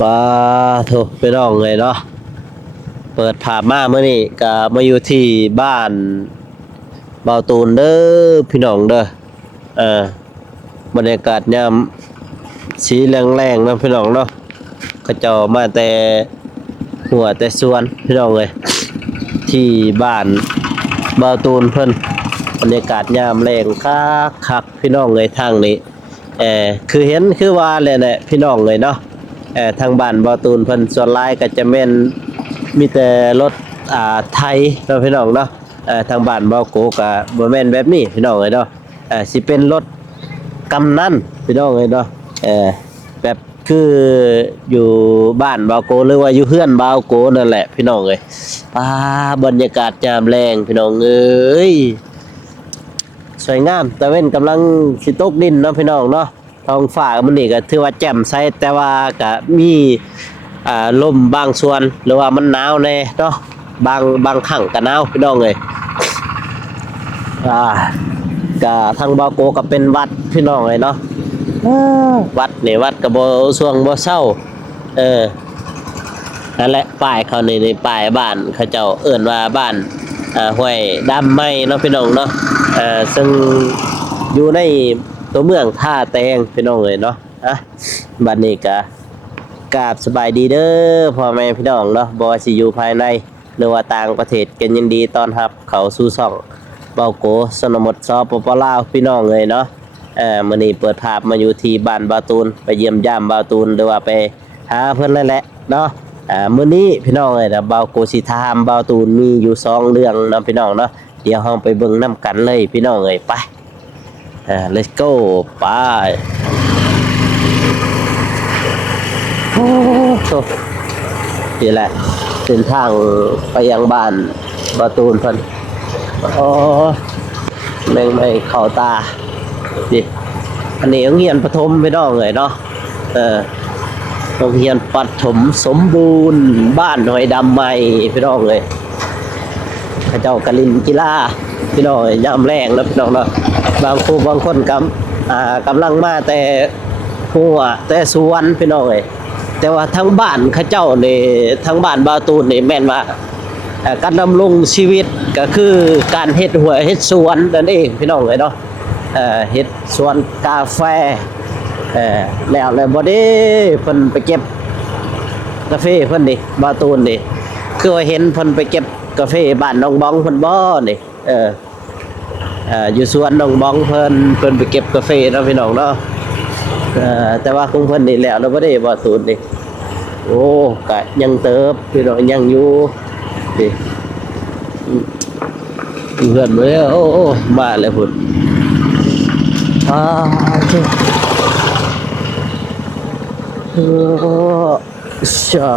ปลาถูกไปน้องเลยเนาะเปิดภาพมาเมื่อนี้ก็มาอยู่ที่บ้านเบาตูนเด้อพี่น้องเด้อบรรยากาศยามสีแรงๆนะพี่น้องเนาะก็เจ้ามาแต่หัวแต่สวนพี่น้องเลยที่บ้านเบาตูนเพิ่นบรรยากาศยามแรงคักพี่น้องเลยทางนี้คือเห็นคือว่าเลยแหละพี่น้องเลยเนาะทางบ้านบ่อตูนเพิ่นส่วนหลายก็จะแม่นมีแต่รถไทยเนาะพี่น้องเนาะทางบ้านบ่อโกก็บ่แม่นแบบนี้พี่น้องเอ้ยเนาะสิเป็นรถกำนันพี่น้องเอ้ยเนาะแบบคืออยู่บ้านบ่อโกหรือว่าอยู่เฮือนบ่อโกนั่นแหละพี่น้องเอ้ยบรรยากาศยามแลงพี่น้องเอ้ยสวยงามตะเว้นกำลังสิตกดินเนาะพี่น้องเนาะท้องฟ้ามันนี่ก็ถือว่าแจ่มใสแต่ว่าก็มีลมบางส่วนหรือว่ามันหนาวแน่เนาะบางครั้งก็หนาวพี่น้องเอ้ยก็ทางบาโกก็เป็นวัดพี่น้องเอ้ยเนาะวัดนี่วัดก็บ่ช่วงบ่เช้านั่นแหละป้ายเขานี่ป้ายบ้านเขาเจ้าเอิ้นว่าบ้านห้วยดำไม้เนาะพี่น้องเนาะซึ่งอยู่ในตัวเมืองท่าแตงพี่น้องเลยเนาะบัดนี้ก็กราบสบายดีเด้อพ่อแม่พี่น้องเนาะบ่สิอยู่ภายในหรือว่าต่างประเทศกันยินดีต้อนรับเข้าสู่ช่องเบาโกสนมดซอปปลาวพี่น้องเลยเนาะมื้อนี้เปิดภาพมาอยู่ที่บ้านบาตูนไปเยี่ยมยามบาตูนหรือว่าไปหาเพิ่นนั่นแหละเนาะมื้อนี้พี่น้องเอ้ยเบาโกสิถามบาตูนมีอยู่2เรื่องเนาะพี่น้องเนาะเดี๋ยวเราไปเบิ่งนํกันเลยพี่น้องเอ้ยไปlet's go ไปโอ้โหนี่แหละเส้นทางไปยังบ้านบาตูนเพิ่นโอ้แม่งไม่เข้าตาดิอันนี้โรงเรียนประถมพี่น้องเลยเนาะโรงเรียนประถมสมบูรณ์บ้านหอยดำใหม่พี่น้องเลยพระเจ้ากลินกีฬาพี่น้องยามแรงแล้วพี่น้องเนาะบางครูบางคนกำลังมาแต่หัวแต่สวนพี่น้องเลยแต่ว่าทั้งบ้านเขาเจ้านี่ทั้งบ้านบาตูนนี่แม่นว่าการดำรงชีวิตก็คือการเฮ็ดหัวเฮ็ดสวนนั่นเองพี่น้องเลยเนาะเฮ็ดสวนกาแฟแล้วบ่ได้เพิ่นไปเก็บกาแฟเพิ่นนี่บาตูนนี่คือว่าเห็นเพิ่นไปเก็บกาแฟบ้านน้องบ้องเพิ่นบ่นี่อยู่สวนน้องบ้องเพิ่นไปเก็บกาแฟเนาะพี่น้องเนาะแต่ว่าของเพิ่นนี่แล้วบ่ได้บาตูนนี่โอ้ก็ยังเติบพี่น้องยังอยู่นี่เพื่อนเว้ยโอ้มาแล้วพุ่นชา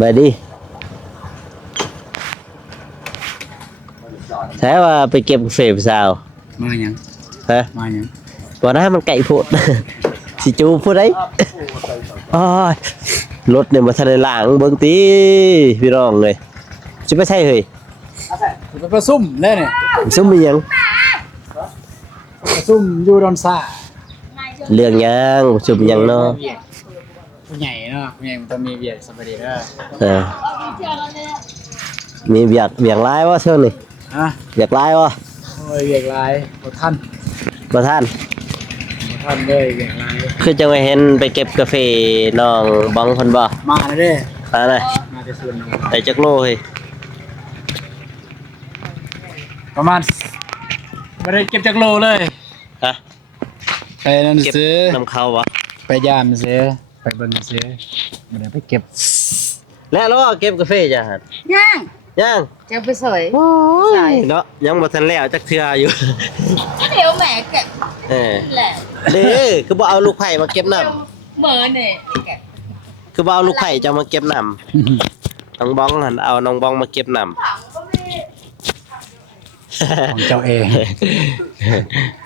บายดีแท้ว่าไปเก็บเฟบสาวมายังฮะมายังบ่ได้มันไก่โพดสิจูพูดได้รถเนี่ยมาทะเลหลังเบิ่งตีพี่น้องเลยสิไปใช่เฮ้ยไปประซุ่มได้เนี่ยซุ่มมีหยังประซุ่มอยู่ดอนซ่าเรื่องหยังซุ่มหยังเนาะผู้ใหญ่เนาะผู้ใหญ่มันต้องมีเบียร์สบายดีเด้อมีเบียกหลายวะเท่านี้เบียกหลายวะโอ้ยเบียร์ลายบ่ทันเลยเบียร์ลายคือจะมาเห็นไปเก็บกาแฟน้องบ้องคนบ่มาแล้วเด้มาเลยมาแต่ส่วนแต่จักโลเฮ้ยประมาณไม่ได้เก็บจากโลเลยฮะไปนั่นซื้อนำเข้าวะไปยามซื้อไปเบิ่งซื้อไม่ได้ไปเก็บแล้วเก็บกาแฟจ้ะฮะยังจะไปสวยเนาะยังบ่ทันแล้วจักเทื่ออยู่เดี๋ยวแม่แกะแหละเด้คือบ่เอาลูกไผ่มาเก็บน้ำเหมือนเนี่ยคือบ่เอาลูกไผ่จะมาเก็บน้ำน้องบ้องหันเอาน้องบ้องมาเก็บน้ำของเจ้าเอง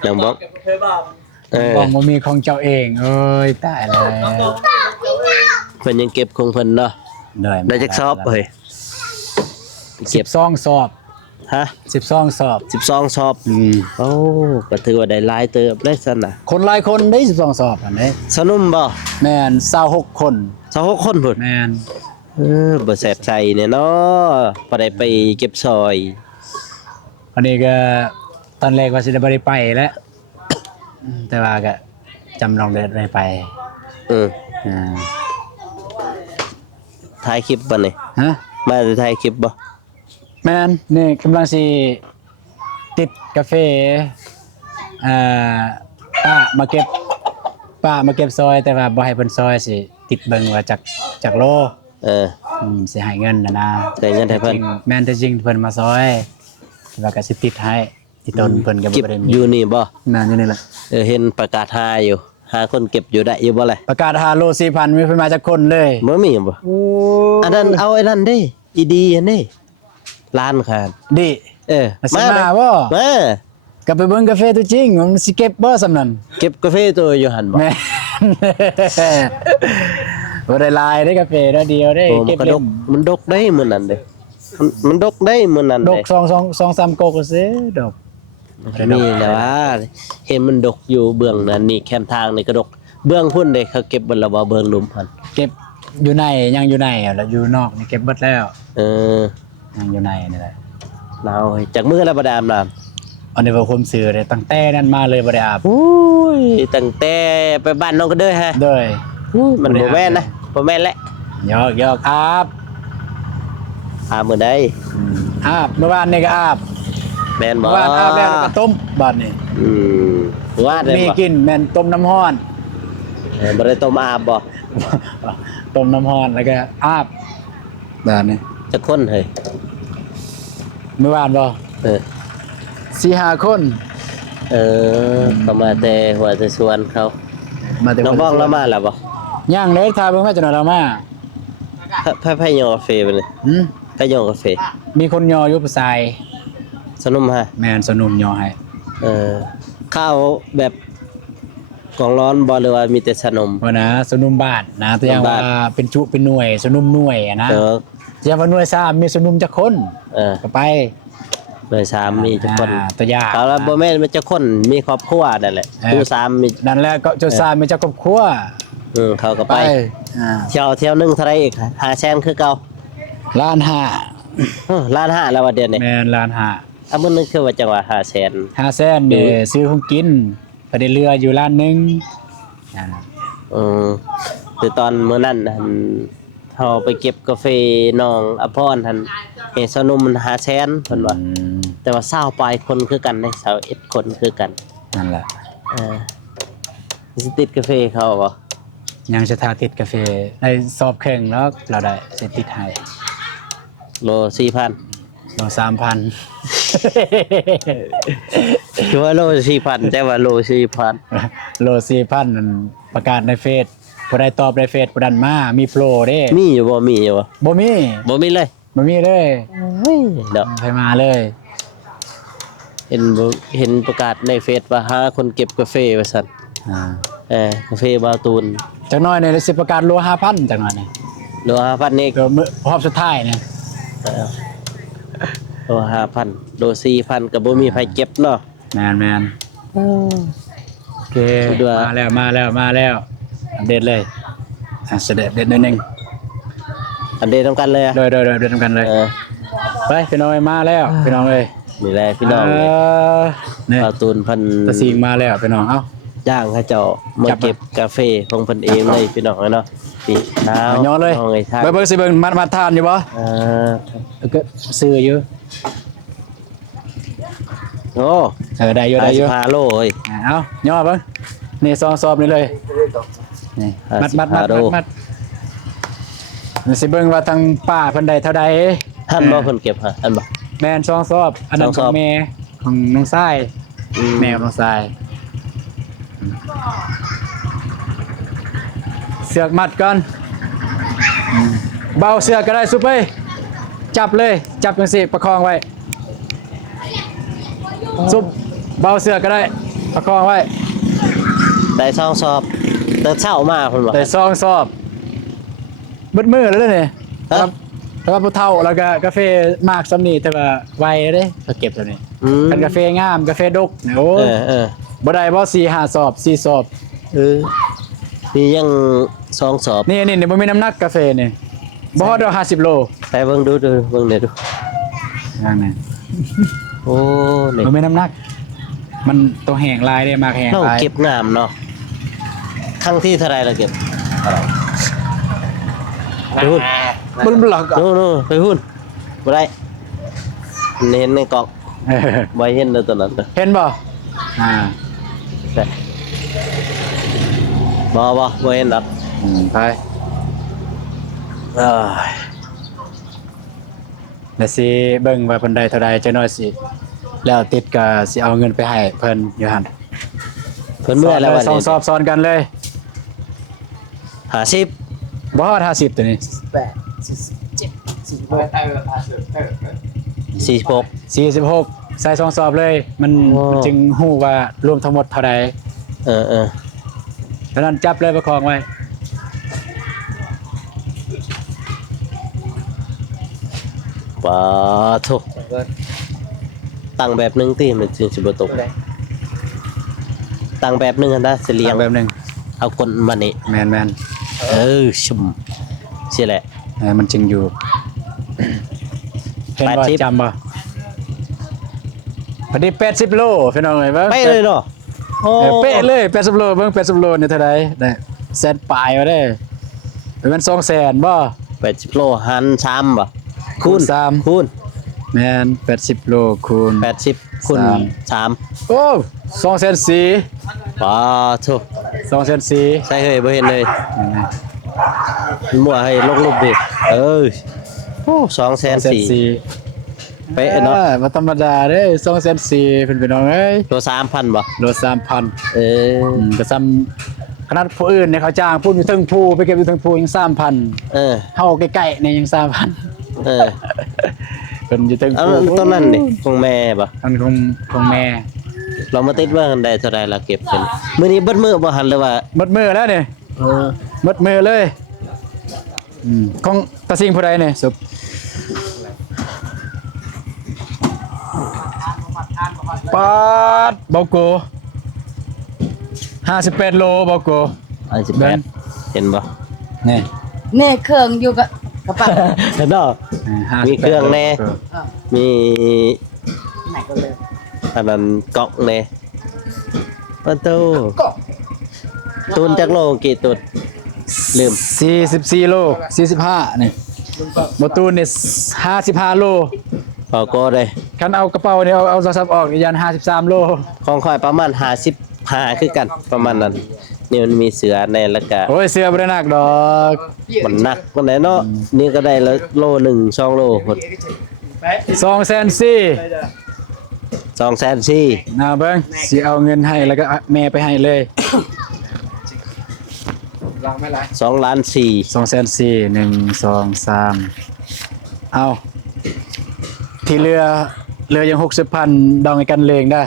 น้องบ้องบ้องบ่มีของเจ้าเองเอ้ยตายแล้วเพิ่นยังเก็บของเพิ่นเนาะได้จักซอบเฮ้ยเก็บซองสอบ ฮะ 12สอบ 12สอบโอ้ก็ถือว่าได้หลายเติบได้ซั่นน่ะ คนหลายคนได้12สอบอันนี้ สนุมบ่ แม่น26คน 26คนพุ่น แม่น บ่แสบใจเนี่ยเนาะบ่ได้ไปเก็บซอย อันนี้ก็ตอนแรกว่าสิได้บ่ได้ไปแล้วแต่ว่าก็จำลองได้ไป อือ อ่า ถ่ายคลิปบ่นี่ ฮะ มาจะถ่ายคลิปบ่ แม่นนี่กำลังสิติดกาแฟอ่าป้ามาเก็บซอยแต่ว่าบ่ให้เพิ่นซอยสิติดเบิ่งว่าจากโล สิให้เงินนะ ได้เงินให้เพิ่น แม่นแต่จริงเพิ่นมาซอยแล้วก็สิติดให้ที่ต้นเพิ่นก็บ่ เก็บ ได้ อ มี ยู่นี่บ่ แม่นอยู่นี่แหละ เห็นประกาศหาอยู่หาคนเก็บอยู่ได้อยู่บ่ล่ะ ประกาศ5โล 4,000 มีเพิ่นมาจากคนเลย บ่มีบ่ โอ้ อันนั้นเอาไอ้นั่นเด้อีดีอันนี้ร้านค้า ดิ มา มาบ่ มา ก็ไปเบิ่งกาแฟตัวจริงมันสิเก็บบ่สำนั้น เก็บกาแฟตัวอยู่หั่นบ่ แม่น บ่ได้หลายได้กาแฟแล้วเดียวได้ โอ้มั เก็ น บ ก็ด เล่ ก ม มันดกได้มื้อนั้นเด้มันดกได้มื้อนั้น ด เด้ ก2-3กกซิดอก มีแต่ว่าเห็นมันดกอยู่เบื้องนั้นนี่แคมทางนี่ก็ดกเบื้องพุ่นเด้เขาเก็บบ่ละบ่เบื้องหลุมหั่น เก็บอยู่ในยังอยู่ในแล้วอยู่นอกนี่เก็บเบิดแล้ว เออ ยังอยู่ในนี่แหละ เราจากมื้อละบ่ได้อาบน้ำ อันนี้ว่าความซื่อเลยตั้งแต่นั้นมาเลยบ่ได้อาบ อุ้ยตั้งแต่ไปบ้านน้องก็เด้อฮะ เด้ย อุ้ยมันบ่แม่นนะบ่แม่นแหละ ยอกอาบ อามื้อใด อาบเมื่อวานนี่ก็อาบ แม่นบ่ เมื่อวานอาบแล้วก็ต้มบัดนี้ อืมว่าได้ มี บ่ กินแม่นต้มน้ำร้อน บ่ได้ต้มอาบบ่ ต้มน้ำร้อนแล้วก็อาบบัดนี้ จักคนเฮ้ย เมื่อวานบ่ เออ 4-5 คน เขามาแต่หัวแต่สวนเขา มาแต่ น้องบ้องแล้วมาแล้วบ่ ย่างเลยทาเบิ่งมาจังหน่อยเรามา ไผยอกาแฟไปเลย หึ ไผยอกาแฟ มีคนยออยู่ผู้ชาย สนุมฮะ แม่นสนุมยอให้ ข้าวแบบกล่องร้อนบ่หรือว่ามีแต่สนม ว่านะสนุมบ้านนะตัวอย่าง บ้า ว่าน เป็นจุเป็นหน่วยสนุมหน่วยอะนะ เออ อย่างว่าหน่วย3มีสนุมจักคน เออ ก็ไป เลยสามมีจักคน ตัวอย่าง เขาแล้วบ่แม่นมันจักคนมีครอบครัวนั่นแหละผู้สามมี นั่นแหละก็เจ้าสามมีเจ้าครอบครัว เขาก็ไป อ่า เที่ยวหนึงเท่าไหร่อีก500,000คือเก่า ล้านห้า ล้านห้าแล้วว่าเดือนนี้ แม่นล้านห้า มื้อนึงคือว่าจังหว่า500,000 500,000นี่ซื้อของกินไปได้เรืออยู่ล้านหนึงอ่า แต่ตอนมื้อนั้นหั่นเฮาไปเก็บกาแฟน้องอภรหั่นเห็นสนุมมัน500,000เพิ่นว่า แต่ว่า20ปลายคนคือกันได้21คนคือกัน นั่นแหละ สิติดกาแฟเขาบ่ ยังจะทาติดกาแฟได้สอบแข่งแล้วเราได้สิติดให้ โล 4,000 โล3,000 คือว่าโล 4,000แต่ว่าโล 4,000 โล4,000นั่นประกาศในเฟซผู้ใดตอบในเฟซผู้นั้นมามีโปรเด้ มีอยู่บ่มีอยู่บ่ บ่มี บ่มีเลย บ่มีเลย เด้อ ไปมาเลย เห็นประกาศในเฟซว่าหาคนเก็บกาแฟว่าซั่น อ่า กาแฟบาวตูน จักหน่อยเนี่ยสิประกาศโล 5,000จักหน่อยนี่ โล 5,000นี่ เดี๋ยวมื้อรอบสุดท้ายเนี่ย โล 5,000 โล 4,000ก็บ่มีไผเก็บเนาะ แมนโอเค สุดยอด มาแล้วอัปเดตเลยเสด็จเด็ดนิดนึง อันเดทำกันเลยอะ โดยเดินทำกันเลยไปพี่น้องมาแล้วพี่น้องเลย นี่แหละพี่น้องเลย เนี่ย บาวตูนเพิ่น ตะซิงมาแล้วพี่น้องเอ้า จ้างเขาเจ้ามา จับมา เก็บกาแฟของเพิ่นเองเลยพี่น้องเนาะปีเช้า ย้อนเลย น้องไอ้ท่าน เบิ่งสิเบิ่งมาทานอยู่บ่ ก็ซื้ออยู่ โอ้ ได้อยู่ได้อยู่ 55โลเอ้ย เอาย่อเบิ่งนี่ซองสอบนี่เลยนี่มัด 55 นี่สิเบิ่งว่าทางป้าเพิ่นได้เท่าใด ท่านบ่เพิ่นเก็บฮะท่านบ่ แม่นซองสอบอันนั้น ซอง ข ส อ อง บ แม่ของน้องทราย แมวน้องทราย เสือกมัดก่อนเบาเสือกก็ได้ซุปเอ้ยจับเลยจับจังสิประคองไว้ซุปเบาเสือกก็ได้ประคองไว้ ได้ซองสอบแต่เช้ามาเพิ่นบ่ แต่ซองสอบเบิดมือแล้วเนี่ย ฮะ ครับ เพราะว่าผู้เฒ่าแล้วก็กาแฟมากสำนีแต่ว่าไวเด้ก็เก็บตัวนี้ อืม กันกาแฟงามกาแฟดกเนี่ยโอ้ย เออ บ่ได้บ่4-5 สอบ4 สอบ เออนี่ยัง2 สอบ นี่บ่มีน้ำหนักกาแฟนี่บ่ฮอด50 โล ไปเบิ่งดูเบิ่งหน่อยดู อย่างนั้น โอ้นี่ บ่มีน้ำหนัก มันตัวแห้งลายได้มากแห้ง เรา ลาย เก็บงามเนาะครั้งที่เท่าไหร่เราเก็บไปหุ่น มันหลักอ่ะ นู่นไปหุ่นบ่ได้เห็นในกล่อง เออ บ่เห็นเลยตัวนั้นเด้อ เห็นบ่ใช่บ่เห็นดอก ไปแล้วสิเบิ่งว่าเพิ่นได้เท่าใดจักหน่อยสิแล้วติดก็สิเอาเงินไปให้เพิ่นอยู่หั่น เพิ่นเมื่อยแล้ววัน สอง นี้ สอบซ้อนกันเลย 50 บ่ฮอด50ตัวนี้ 46 46ใส่2 สอบเลย มัน โอ้ จึงฮู้ว่ารวมทั้งหมดเท่าใด เออ ฉะนั้นจับเลยประคองไว้ ปะโถตั้งแบบหนึงติมันจึงสิบ่ตกตั้งแบบหนึงหั่นนะสิเลี้ยง แบบหนึง เอาคนมานี่ แม่น ชุ่มสิแหละ มันจึงอยู่เห็นว่า 80 จำบ่พอดี80 โลพี่น้องเอ้ยเบิ่ง ไปเลยเนาะโอ้ เป๊ะเลย80 โลเบิ่ง80 โลนี่เท่าใดได้แสนปลายว่าได้เป็นมัน200,000บ่ 80 โลหัน3บ่คูณ สาม คูณ แม่น80 โลคูณ 80คูณ สาม 3 โอ้2,400,000 ปะโถ 2,400,000 ใช่เฮ้ยบ่เห็นเลยมั่วให้ลงรูปดิโอ้2,400,000 เป๊ะเนาะ บ่ธรรมดาเด้2,400,000เพิ่นพี่น้องเอ้ย โล3,000บ่ โล3,000 เออ ก็ซ้ำขนาดผู้อื่นเนี่ยเขาจ้างพูดอยู่เทึงภูไปเก็บอยู่เทึงภูยัง 3,000 เออ เฮาใกล้ๆเนี่ยยัง 3,000 เออ เพิ่นอยู่เทึง เอา ภู ต้นนั้นนี่ของแม่บ่ มันคงแม่ เรามาติดว่ากันได้เท่าใดล่ะเก็บเป็นมื้อนี้เบิดมื้อบ่หันเลยว่า หมดมือแล้วนี่ เออ หมดมือเลยของตาสิงผู้ใดเนี่ยสุบปาดเบาโก58 โลเบาโก อัน เบิ่ง 18เห็นบ่ นี่ เนี่ยเครื่องอยู่กับกระเป๋า เห็นบ่ 58 มีเครื่องแน่ มี ไหนก็เลย อันนั้นกล่องแน่ประตูตูนจักโลกี่ตุดลืม 44 โล 45นี่บ่ตูนนี่55 โล พอก็ได้ คันเอากระเป๋านี่เอาโทรศัพท์ออกนี่ยัน53 โล ของข่อยประมาณ55คือกันประมาณนั้นนี่มันมีเสือในแล้วก็ โอ้ยเสื้อบ่ได้หนักดอก มันหนักปานใดเนาะนี่ก็ได้ละโลหนึ่ง2โลหมด 2,400,000 2,400,000 นะเบิ้งสิเอาเงินให้แล้วก็แม่ไปให้เลย 2ล้าน4 2,400,000 1 2 3เอาที่เรือยัง 60,000 ดองให้กันเลงได้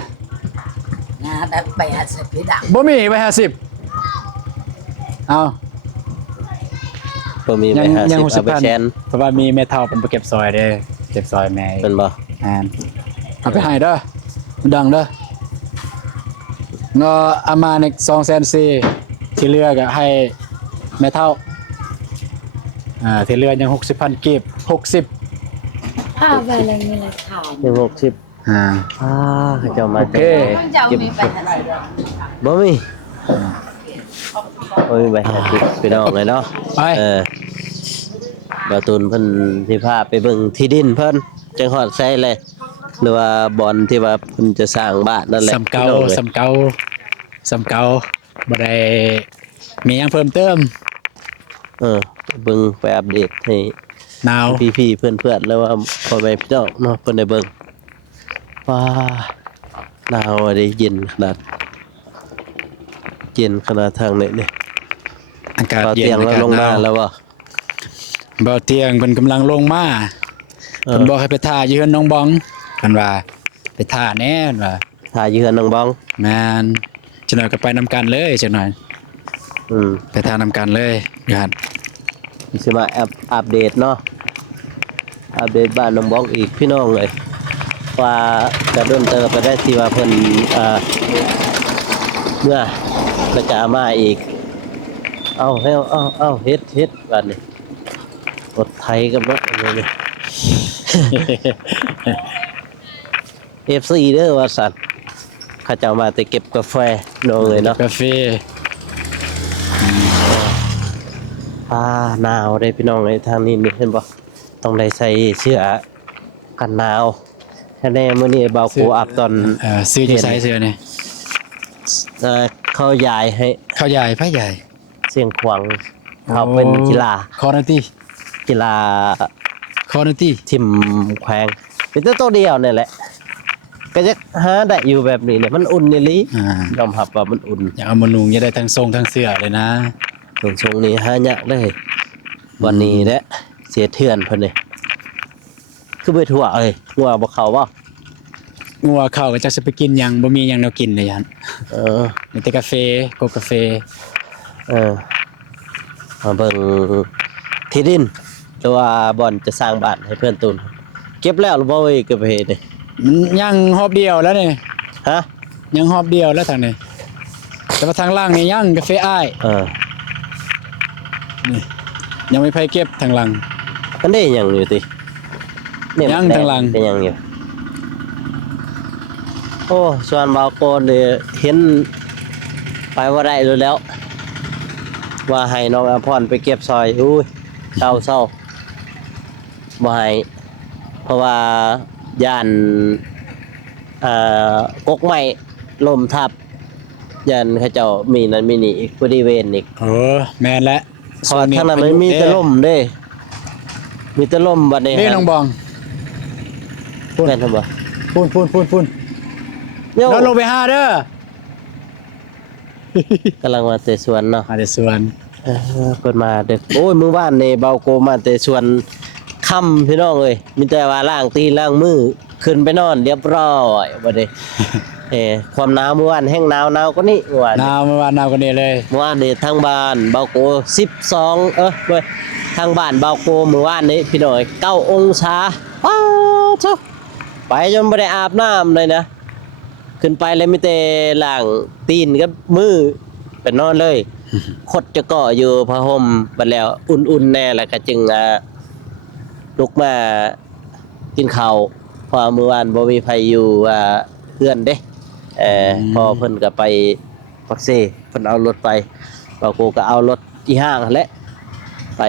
งานแบบไปหาเสร็จพี่ดัง บ่มีไป50เอา บ่มีไป ยัง 50เอาไปแชน 60,000เพราะว่ามีแม่เฒ่าเป็นไปเก็บซอยเด้เก็บซอยแม่ เป็นบ่ เอาไปให้เด้อมันดังเด้อเนาะอามานี่2,400,000ที่เหลือก็ให้แม่เฒ่าที่เหลือยัง 60,000 กีบ60 ข้าวไปอะไรนี่เลยข่าว ยัง60เขาเจ้ามา โอเค ต้องจะเอามีไปหาเสร็จ บ่มีไป50พี่น้องเลยเนาะ ไป บ่ตูนเพิ่นสิพาไปเบิ่งที่ดินเพิ่นจังฮอดใช้เลยหรือว่าบ่อนที่ว่าเพิ่นจะสร้างบ้านนั่นแหละ สำเกา พี่น้องอ้ย สำเกาสำเกาบ่ได้มีหยังเพิ่มเติม เบิ่งไปอัปเดตให้ หนาว พี่ๆเพื่อนๆแล้วว่าพ่อแม่พี่น้องเนาะเพิ่นได้เบิ่งว้าหนาวอะได้เย็นขนาดทางนี้นี่ อากาศ พอ เย็น เตียงแล้วลงมา อากศหน แล้วบ่ บ่เตียงเพิ่นกำลังลงมาเพิ่นบอกให้ไปท่าอยู่เฮือนน้องบองเพิ่นว่าไปท่าแน่เพิ่นว่า ถ้าอยู่เฮือนน้องบ้อง แม่นจักหน่อยก็ไปนำกันเลยจักหน่อย อืม ไปท่านำกันเลยอยู่หั่น สิมาอัปเดตเนาะ อัปเดตบ้านน้องบ้องอีกพี่น้องเลยว่ากระโดนเติบไปได้ที่ว่าเพิ่นเมื่อแล้วก็เอามาอีกเอาเฮ็ดบัดนี้รถไทยกับรถอันนี้ FC เด้อว่าซั่นเขาเจ้ามาแต่เก็บกาแฟน้องเลยเนาะ กาแฟ หนาวได้พี่น้องในทางนี้นี่เห็นบ่ต้องได้ใส่เสื้อกันหนาวแค่แน่มื้อนี้เบาโคอัพตอน ซื้ออยู่ไสเสื้อนี่ เขาย้ายให้ ข้าวใหญ่ไผใหญ่ เสียงขวางเขาเป็นกีฬา คอนาตี้ กีฬา คอนาตี้ ทิมแขวงเป็นตัวเดียวนี่แหละก็จะหาได้อยู่แบบนี้เนี่ยมันอุ่นนี่ลิยอมรับว่ามันอุ่น อยากเอามานุงอย่าได้ทั้งทรงทั้งเสื้อเลยนะ ตรงนี้หายากเลยวันนี้แหละเสียเทือนเพิ่นนี่คือไปทั่วเอ้ยงัวบ่เข้าบ่ งัวเข้าก็จักสิไปกินหยังบ่มีหยังแนวกินเลยยัน เออ มีแต่กาแฟกาแฟ มาเบิ่งที่ดินหรือว่าบ่อนจะสร้างบ้านให้เพื่อนตุนเก็บแล้วหรือบ่เว้ยเก็บไปเฮ็ดนี่ มันยังหอบเดียวแล้วนี่ ฮะ ยังหอบเดียวแล้วทางนี้แต่ว่าทางล่างนี่ยังกาแฟอ้าย นี่ยังไม่ไผเก็บทางหลัง มันได้หยังอยู่ติเนี่ย ยังทางหลัง เป็นหยังอยู่โอ้ส่วนบางคนนี่เห็นไปบ่ได้เลยแล้ว ว่าให้น้องอภรณ์ไปเก็บซอยอุ้ยเศร้าบ่ให้เพราะว่าย่านกกไม้ล่มทับย่านเขาเจ้ามีนั่นมีนี่อีกบริเวณอีก แม่นแล้ว เพราะทางนั้นมันมีแต่ล่มเด้ มีแต่ล่มบัดนี้ นี่น้องบอง แม่นบ่ พูน โย่ เราลงไปหาเด้อก ำลังมาแต่สวนเนาะ มาแต่สวน เพิ่นมาเด้อโอ้ยมื้อวานนี่เบาโกมาแต่สวนค่ำพี่น้องเอ้ยมีแต่ว่าล้างตีนล้างมือขึ้นไปนอนเรียบร้อยบัดนี้ ความหนาวเมื่อวานแห้งหนาวกว่านี้เมื่อวาน หนาวเมื่อวานหนาวกันนี่เลย เมื่อวานนี่ทางบ้านเบาโก12เว้ยทางบ้านเบาโกเมื่อวานนี้พี่น้อย9องศาอ้าวเจ้าไปจนบ่ได้อาบน้ำเลยนะขึ้นไปแล้วมีแต่ล้างตีนกับมือไปนอนเลย คดจะเกาะอยู่ผ้าห่มบัดแล้วอุ่นๆแน่แล้วก็จึงลุกมากินข้าวเพอเมื่อวานบ่มีไผอยู่เพื่อนเด้พอเพิ่นก็ไปปักเซเพิ่นเอารถไปบาโกก็เอารถอีห้างนั่นแหละไป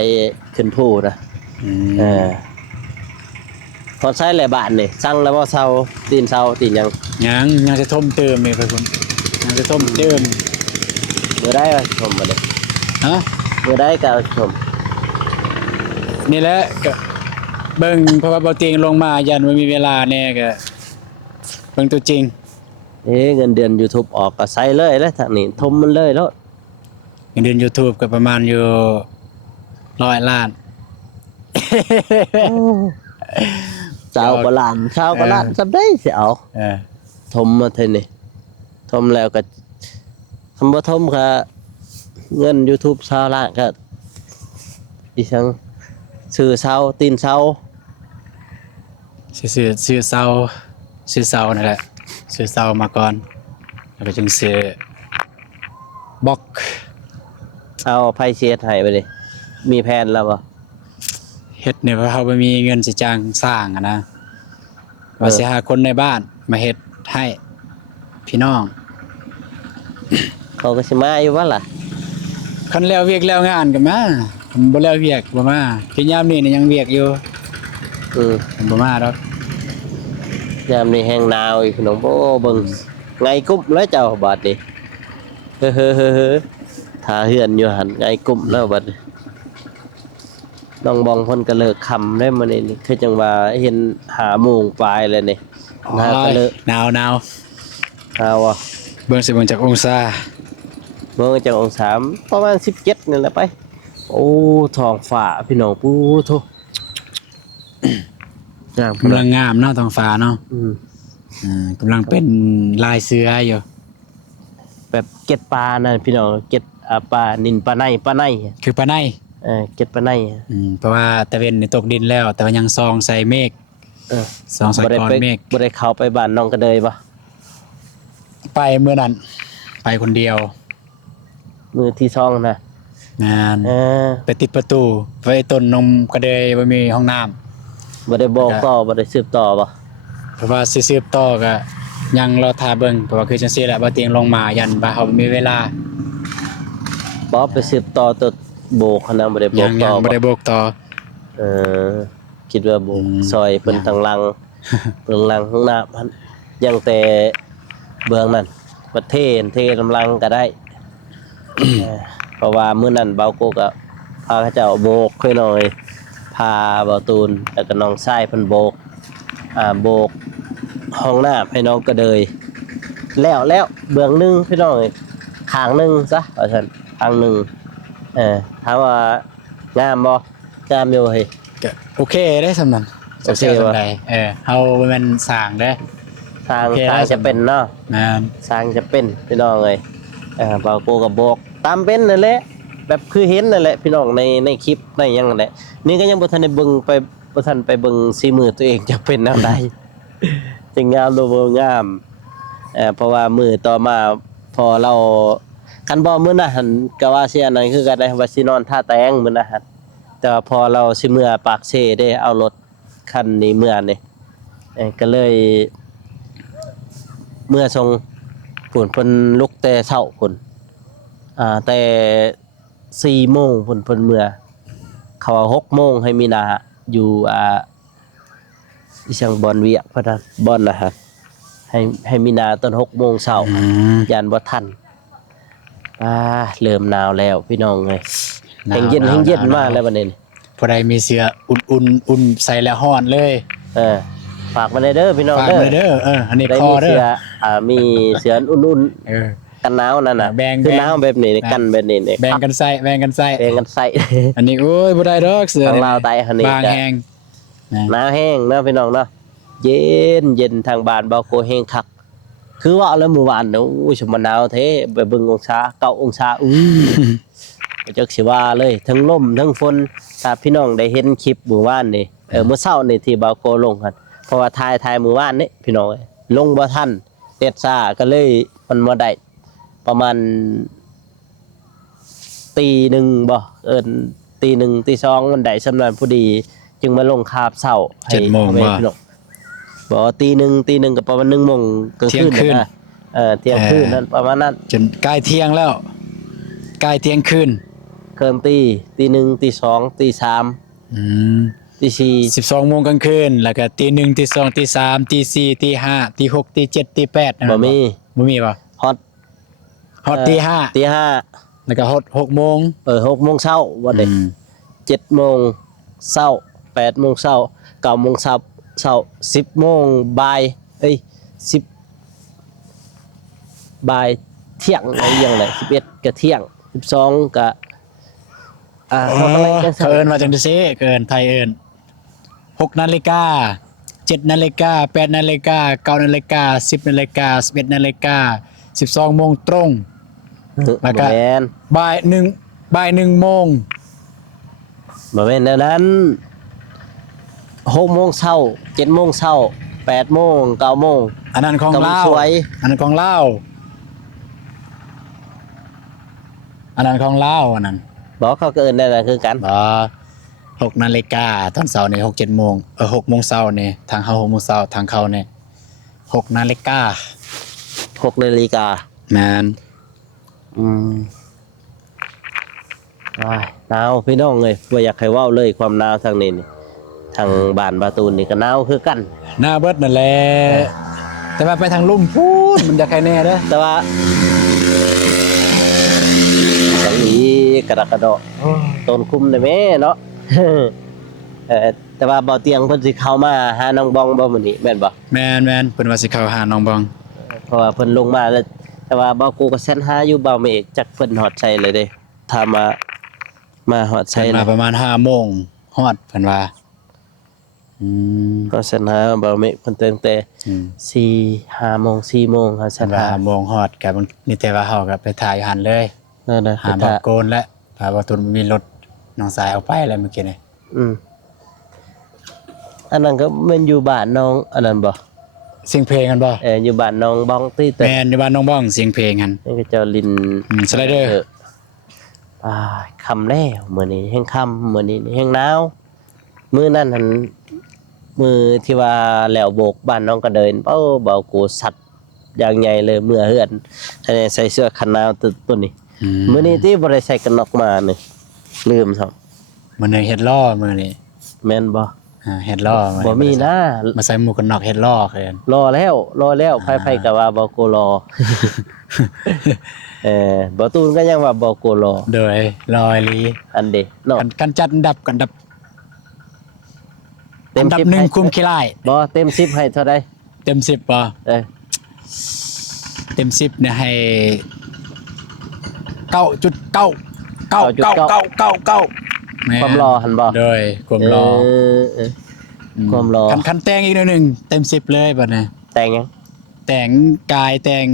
ขึ้นภูนะพอใช้หลายบ้านนี่สั่งแล้วบ่เซาตีนหยัง ยังจะท่มเติมอีกไปพุ่นยังจะท่มเติม มื้อใดว่าชมมาเด้ ฮะ มื้อใดก็ชม นี่แหละก็เบิ่งเพราะว่าบ่เตียงลงมายันบ่มีเวลาแน่ก็เบิ่งตัวจริง เงินเดือน YouTube ออกก็ใส่เลยแล้วทางนี้ทมมันเลยแล้ว เงินเดือน YouTube ก็ประมาณอยู่100 ล้าน เจ้าก็ล้านชาวก็ล้านซำได้สิเอา ทมมาเท่านี่ทมแล้วก็คำว่าทมก็เงิน YouTube ชาวล้านก็อีสังซื้อเสาตีนเสา ซื้อเสานั่นแหละซื้อเสามาก่อนแล้วก็จึงซื้อบล็อก เอาไผเสียให้ไปเลยมีแผนแล้วบ่ เฮ็ดเนี่ยเพราะเขาบ่มีเงินสิจ้างสร้างอะนะว่าสิหาคนในบ้านมาเฮ็ดให้พี่น้อง เขาก็สิมาอยู่ว่าล่ะ คันแล้วเวียกแล้วงานก็มาผมบ่แล้วเวียกบ่มาคือยามนี้นี่ยังเวียกอยู่ ผมบ่มาดอก ยามนี้แห้งหนาวอีกพี่น้องโอ้เบิ่งไงกุ้มแล้วเจ้าบาดนี้เฮ้อถ้าเฮือนอยู่หั่นไงกุ้มแล้วบัดนี้น้องบองเพิ่นก็เลิกค่ำได้มื้อนี้นี่คือจังว่าเห็น5 โมงปลายแล้วนี่น่าก็เลิก หนาว เอาว่ะ เบิ่งสิเบิ่งจากองศา เมื่อจากองศาประมาณ17นี่แหละไปโอ้ท้องฟ้าพี่น้องปูโทงาม กำลังงามเนาะท้องฟ้าเนาะ กำลังเป็นลายเสืออยู่ แบบเก็ดปลานั่นพี่น้องเก็ดปลานินปลาใน คือปลาใน เก็บไปใน เพราะว่าตะเวนนี่ตกดินแล้ว แต่ว่ายังซองใส่เมฆ เออ ซองใส่ก้อนเมฆ บ่ได้เข้าไปบ้านน้องกระเดยบ่ ไปเมื่อนั้นไปคนเดียว มือที่ช่องนะ งาน เออ ไปติดประตูไว้ต้นนมกระเดยบ่มีห้องน้ำ บ่ได้บอกต่อบ่ได้สืบต่อบ่ เพราะว่าสิสืบต่อก็ยังรอท่าเบิ่งเพราะว่าคือจังซี่แหละบ่เตียงลงมายันว่าเฮาบ่มีเวลา บ่ไปสืบต่อตัวโบกหั้นนะบ่ได้บ ยั อก ง ต่อ บ่ได้บอกต่อ เออคิดว่าโบกซอยเพิ่นทางหลัง เบื้องหลังข้างหน้ามันยังแต่เบื้องนั้นประเทศเทกำลังก็ได้ เพราะว่ามื้อนั้นเบาโกก็พาเขาเจ้าโบกค่อยหน่อยพาเบาตูนแล้วก็น้องชายเพิ่นโบกโบกห้องน้าให้น้องก็เลยแล้วเบื้องหนึงพี่น้องเอ้ยข้างหนึงซะว่าซั่นข้างหนึงถามว่างามบ่งามอยู่เฮ้ย ก็โอเคได้สำนั้น โอเค สำ วะ ใดเฮาบ่แม่นสร้างเด้ ทาง โอเค ทาง ได้ จะเป็นเนาะ แม่น สร้างจะเป็นพี่น้องเลยเบาโกกับบอกตามเป็นนั่นแหละแบบคือเห็นนั่นแหละพี่น้องในคลิปในหยังนั่นแหละนี่ก็ยังบ่ทันได้เบิ่งไปบ่ทันไปเบิ่งสีมือตัวเองจะเป็นแนวใด จะงามหรือบ่งามเพราะว่ามือต่อมาพอเราคันบ่มื้อนั้นหั่นก็ว่าสิอันนั้นคือกันได้ว่าสินอนท่าแตงมื้อนั้นหั่นแต่ว่าพอเราสิเมื่อปากเซได้เอารถคันนี้เมื่อนี่ก็เลยเมื่อทรงพุ่นเพิ่นลุกแต่เช้าพุ่นแต่4โมงพุ่นเพิ่นเมื่อเขาว่า6โมงให้มีนาอยู่อีสังบอนเวียกพะนั้นบอนนะฮะให้มีนาตอน6โมงเช้า ยานบ่ทันเริ่มหนาวแล้วพี่น้องเอ้ยแห้งเย็นมากแล้วบัดนี้นี่ ผู้ใดมีเสื้ออุ่นใส่แล้วร้อนเลย ฝากมาเด้อพี่น้อง ฝาก เด้อ มาเด้ออันนี้ ได้ คอ มี เด้ เสื้ อ อมีเสื้ออุ่น เออ ๆกันหนาวนั่นน่ะ แบ่ง คือหนาวแบบนี้นี่กันแบบนี้นี่ แบ่งกันใส่แบ่งกันใส่ แบ่งกันใส่ อันนี้โอ้ยบ่ได้ดอกเสื้อ ทางลาวใต้อันนี้ บาง จะ แฮงนะ หนาวแห้งเนาะพี่น้องเนาะเย็นทางบ้านเบาโกแห้งคักคือว่าแล้วมื้อวานโอ้ยสมหนาวแท้ไปเบิ่งองศา9องศาจักสิว่าเลยทั้งลมทั้งฝนถ้าพี่น้องได้เห็นคลิปมื้อวานนี่เมื่อเช้านี่ที่เบาโกลงกันเพราะว่าถ่ายมื้อวานนี่พี่น้องลงบ่ทันเน็ตซ่าก็เลยมันบ่ได้ประมาณตีหนึ่งบ่ตีหนึ่งตีสองมันได้สำนันพอดี จึงมาลงคาบเช้าให้ 7 โมง ให้ บ่ พี่น้องบ่ตีหนึ่งก็ประมาณ1 โมงกลางคืน เที่ยงคืน นะเที่ยงคืนนั่นประมาณนั้น จนใกล้เที่ยงแล้วใกล้เที่ยงคืน เกินตีหนึ่งตีสองตีสาม อืม ตีสี่ 12 โมงกลางคืนแล้วก็ตี 1ตี 2ตี 3ตี4ตี5ตี6ตี7ตี8นั่น บ่มี บ่มีบ่ ฮอต ฮอตตี ตีห้า 5แล้วก็ฮอต6โมง 6 โมงเช้าวันนี้ 7 โมงเช้า8 โมงเช้า9 โมงเช้า10 โมงบ่าย10บ่ายเที่ยงอะไรอย่างไร11ก็เที่ยง12ก็เท่าไหร่กัน เขาเอิ้นว่าจังซี่เกินไทยเอิ้น6 นาฬิกา7 นาฬิกา8 นาฬิกา9 นาฬิกา10 นาฬิกา11 นาฬิกา12 โมงตรง แล้วก็ บ่แม่น บ่าย1โมง บ่แม่นแนวนั้น6 โมงเช้า7 โมงเช้า8 โมง9 โมง อันนั้นของ กำลัง ลาว สวย อันนั้นของลาวอันนั้นของลาวอันนั้น บอกเขาก็เอิ้นได้นะคือกัน บ่6 นาฬิกาตอนเช้านี่6 7 โมง6 โมงเช้านี่ทางเฮา6 โมงเช้าทางเขานี่6 นาฬิกา 6 นาฬิกา แม่น ว้ายหนาวพี่น้องเลยบ่อยากให้เว้าเลยความหนาวทางนี้นี่ทางบ้านบาตูนนี่ก็หนาวคือกัน หน้าเบิดนั่นแหละแต่ว่าไปทางลุ่มพูดมันจะใครแน่เด้อ แต่ว่าสังอีกระดักกระเดอกต้นคุมได้แม่เนาะ แต่ว่าบ่เตียงเพิ่นสิเข้ามาหาน้องบองบ่มื้อนี้แม่นบ่ แม่นเพิ่นว่าสิเข้าหาน้องบอง เพราะว่าเพิ่นลงมาแล้วแต่ว่าบ่กูก็แซนหาอยู่บ่เมฆจักเพิ่นฮอดใช้เลยเด้ถ้ามาฮอดใช้ เพิ่น แล้ มาว ประมาณ5โมงฮอดเพิ่นว่าก็แซนหาบ่เมฆเพิ่นตั้งแต่4-5 โมง4 โมงเฮาแซ เพิ่น น ว่า หา 5โมงฮอดก็นี่แต่ว่าเฮาก็ไปถ่ายอยู่หั่นเลย นั่นน่ะ หาบ่โกนและถ้าบ่ตุนมีรถ น้องสายเอาไปอะไรเมื่อกี้นี่ อันนั้นก็แมันอยู่บ้านน้องอันนั้นบ่ เสียงเพลงกันบ่ อยู่บ้านน้องบ้องตี้แต่ แม่นอยู่บ้านน้องบ้องเสียงเพลงกัน นี่ก็เจ้าลิน สไลเดอร์ คำแล้วมื้อนี้แห้งค่ำมื้อนี้แห้งหนาวมื้อนั้นหั่นมื้อที่ว่าแล้วโบกบ้านน้องก็เดินเป้าเบากูสัตว์อย่างใหญ่เลยเมื่อเฮือนอันนี้ใส่เสื้อกันหนาวตัวนี้มื้อนี้ที่บ่ได้ใส่กันน็อกมานี่ลืมครับ มื้อนี้เฮ็ดล้อมื้อนี้ แม่นบ่ เฮ็ดล้อ บ่มีนะ มาใส่หมวกกันน็อกเฮ็ดล้อเพิ่น รอแล้วไผๆก็ว่าบ่กูรอ บ่ตูนก็ยังว่าบ่กูรอ โดยลอยลี อันเด้เนาะ กันจัดอันดับกันดับ เต็ อั ม นดับ 10 1คุมขี้ร้าย บ่เต็ม10ให้เท่าใด เต็ม10บ่ เอ้ย เต็ม10เนี่ยให้9.9 ความรอหั่นบ่ โดยความรอ ความรอ คันแต่งอีกหน่อยหนึงเต็ม10เลยบัดนี้ แต่งยัง แต่งกายแต่ง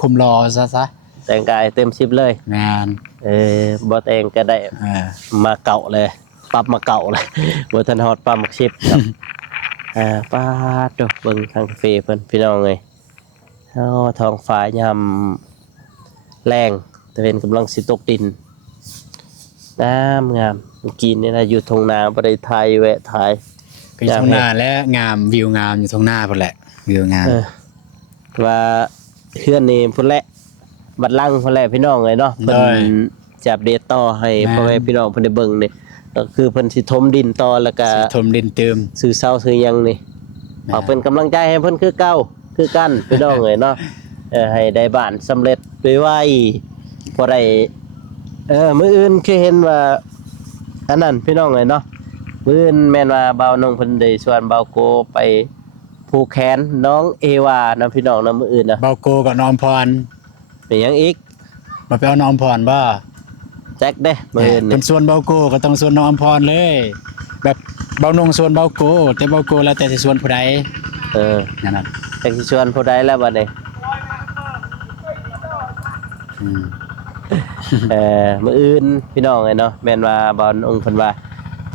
คุมรอซะ แต่งกายเต็ม10เลย งาน บ่แต่งก็ได้ มาเก่าเลยปรับมาเก่าเลย บ่ทันฮอดปรับมักชิปครับป้าดดอกเบิ่งทางกาแฟเพิ่นพี่น้องเอ้ยท้องฟ้ายามแรงตะเวนกำลังสิตกดินงามเมื่อกี้นี่นะอยู่ทงนาบ่ได้ถ่ายแวะถ่าย ก็อยู่ตรงหน้าและงามวิวงามอยู่ตรงหน้าพุ่นแหละวิวงาม ว่าเฮือนนี่พุ่นแหละบัดลังพุ่นแหละพี่น้องเอ้ยเนาะเพิ่นจะอัปเดตต่อให้พ่อแม่พี่น้องเพิ่นได้เบิ่งนี่ก็คือเพิ่นสิถมดินต่อแล้วก็ สิถมดินเติม ซื้อเสาซื้อหยังนี่ฝากเป็นกำลังใจให้เพิ่นคือเก่าคือกันพี่น้องเอ้ยเนาะให้ได้บ้านสำเร็จไวๆบ่ได้มื้ออื่นคือเห็นว่าอันนั้นพี่น้องเอ้ยเนาะมื้ออื่นแม่นว่าบ่าวนงเพิ่นได้ชวนบ่าวโกไปผูกแขนน้องเอวานะพี่น้องนะมื้ออื่นนะ เบาโกกับน้องพร เป็นหยังอีก มาไปเอาน้องพรบ่ แจ็คเด้มื้ออื่น เป็ นี่ นส่วนเบาโกก็ต้องส่วนน้องพรเลย แบบเบานงส่วนเบาโกแต่เบาโกแล้วแต่สิส่วนผู้ใด นั่นน่ะ แจ็คสิชวนผู้ใดแล้วบัดนี้ อืม มื้ออื่นพี่น้องเอ้ยเนาะแม่นว่าบ่าวนงเพิ่นว่า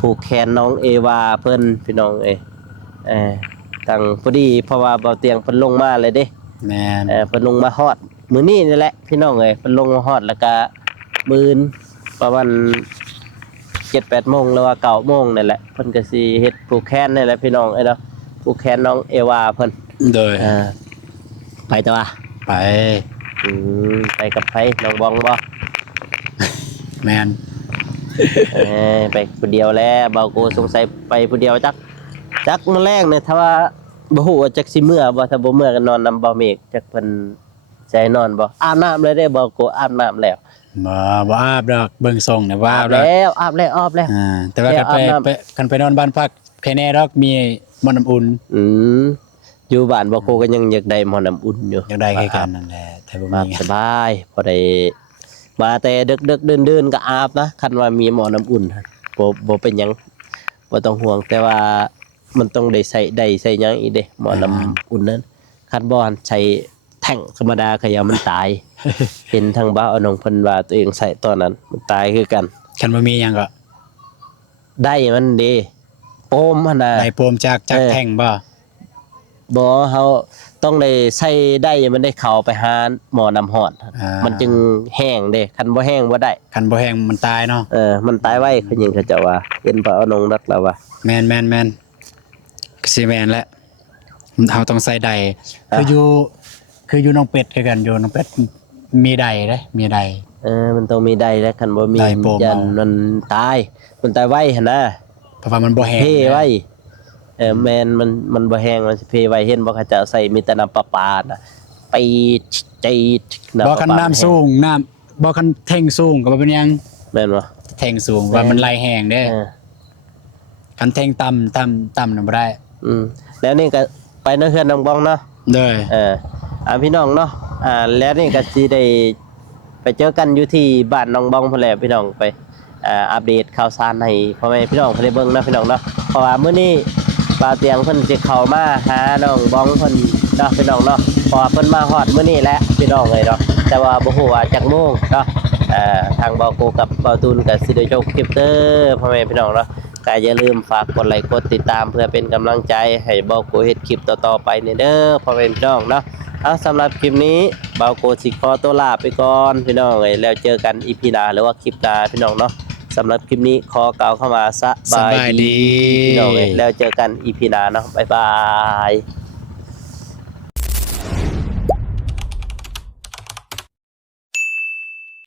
ผูกแขนน้องเอวาเพิ่นพี่น้องเอ้ยตั้งพอดีเพราะว่าเบาเตียงเพิ่นลงมาเลยเด้ แม่น เพิ่นลงมาฮอดมื้อนี้นี่แหละพี่น้องเอ้ยเพิ่นลงมาฮอดแล้วก็มื้อประมาณ 7-8 โมงหรือว่า9 โมงนั่นแหละเพิ่นก็สิเฮ็ดผูกแขนนี่แหละพี่น้องเอ้ยเนาะผูกแขนน้องเอวาเพิ่น โดย ไปตัว ไป ไปกับไผน้องบองบ่ แม่น ไปผู้เดียวแล้วเบาโกสงสัยไปผู้เดียวจักมื้อแรกเนี่ยถ้าว่าบ่ฮู้ว่าจักสิเมื่อบ่ถ้าบ่เมื่อก็นอนนำบ่เมฆจักเพิ่นใจนอนบ่อาบน้ำเลยได้เบาโกอาบน้ำแล้ว บ่อาบดอกเบิ่งทรงเนี่ยว่า อา อา บบ ดอก แล้วอาบแล้วอาบแล้ว แต่ว่าคันไปนอนบ้านพักแค่แน่ดอกมีหม้อน้ำอุ่น อยู่บ้านบ่โกก็ยังอยากได้หม้อน้ำอุ่นอยู่ อยากได้คือกันนั่นแหละแต่บ่ มา มี สบายพอได้มาแต่ดึกๆเดินๆก็อาบนะคันว่ามีหม้อน้ำอุ่นบ่เป็นหยังบ่ต้องห่วงแต่ว่ามันต้องได้ใส่หยังอีกเด้หม้อน้ำอุ่นนั้นคันบ่อันใช้แท่งธรรมดาก็อย่ามันตาย เห็นทางบ้านเอาน้องเพิ่นว่าตัวเองใส่ตอนนั้นมันตายคือกัน คันบ่มีหยังก็ ได้มันเด้โอมหั่นน่ะ ได้โปมจากแท่งบ่ บ่เฮาต้องได้ใส่ได้มันได้เข้าไปหาหม้อน้ำร้อนมันจึงแห้งเด้คันบ่แห้งบ่ได้ คันบ่แห้งมันตายเนาะ มันตายไว้เขายิงเขาเจ้าว่าเห็นพระเอานงรักแล้วว่า แม่นก็สิแม่นแหละเฮาต้องใส่ใดคืออยู่น้องเป็ดคือกันอยู่น้องเป็ดมีใดเด้มีใด มันต้องมีได้แล้วคันบ่มี ได้โปร ยันมันตายไว้หั่นนะ เพราะว่ามันบ่แห้ง เพไว้แม่นมันบ่แห้งมันสิเพไว้เห็นบ่เขาเจ้าใส่มีแต่น้ำประปาน่ะไปใจน้ำ บ่ ประปา คันน้ำสูงบ่คันแท่งสูงก็บ่เป็นหยัง แม่นบ่ แท่งสูงว่ามันไหลแห้งเด้ เออ คันแท่งต่ำน่ะบ่ได้ แล้วนี่ก็ไปเนาะเฮือนน้องบ้องเนาะ เด้อ พี่น้องเนาะแล้วนี่ก็สิได้ไปเจอกันอยู่ที่บ้านน้องบ้องพุ่นแหละพี่น้องไปอัปเดตข่าวสารให้พ่อแม่พี่น้องเพิ่นได้เบิ่งนะพี่น้องเนาะเพราะว่ามื้อนี้บ่าวเตียงเพิ่นสิเข้ามาหาน้องบ้องเพิ่นเนาะพี่น้องเนาะเพราะว่าเพิ่นมาฮอดมื้อนี้แหละพี่น้องเอ้ยเนาะแต่ว่าบ่ฮู้ว่าจักโมงเนาะ ทางเบาโกกับเบาตูนกับสิได้จบคลิปเด้อพ่อแม่พี่น้องเนาะก็อย่าลืมฝากกดไลค์กดติดตามเพื่อเป็นกำลังใจให้เบาโกเฮ็ดคลิปต่อๆไปเนี่ยเด้อพ่อแม่พี่น้องเนาะสำหรับคลิปนี้เบาโกสิขอตัวลาไปก่อนพี่น้องแล้วเจอกันอีพีหน้าหรือว่าคลิปหน้าพี่น้องเนาะสำหรับคลิปนี้ขอกล่าวเข้ามาสบายดีพี่น้องแล้วเจอกันอีพีหน้าเนาะบ๊ายบาย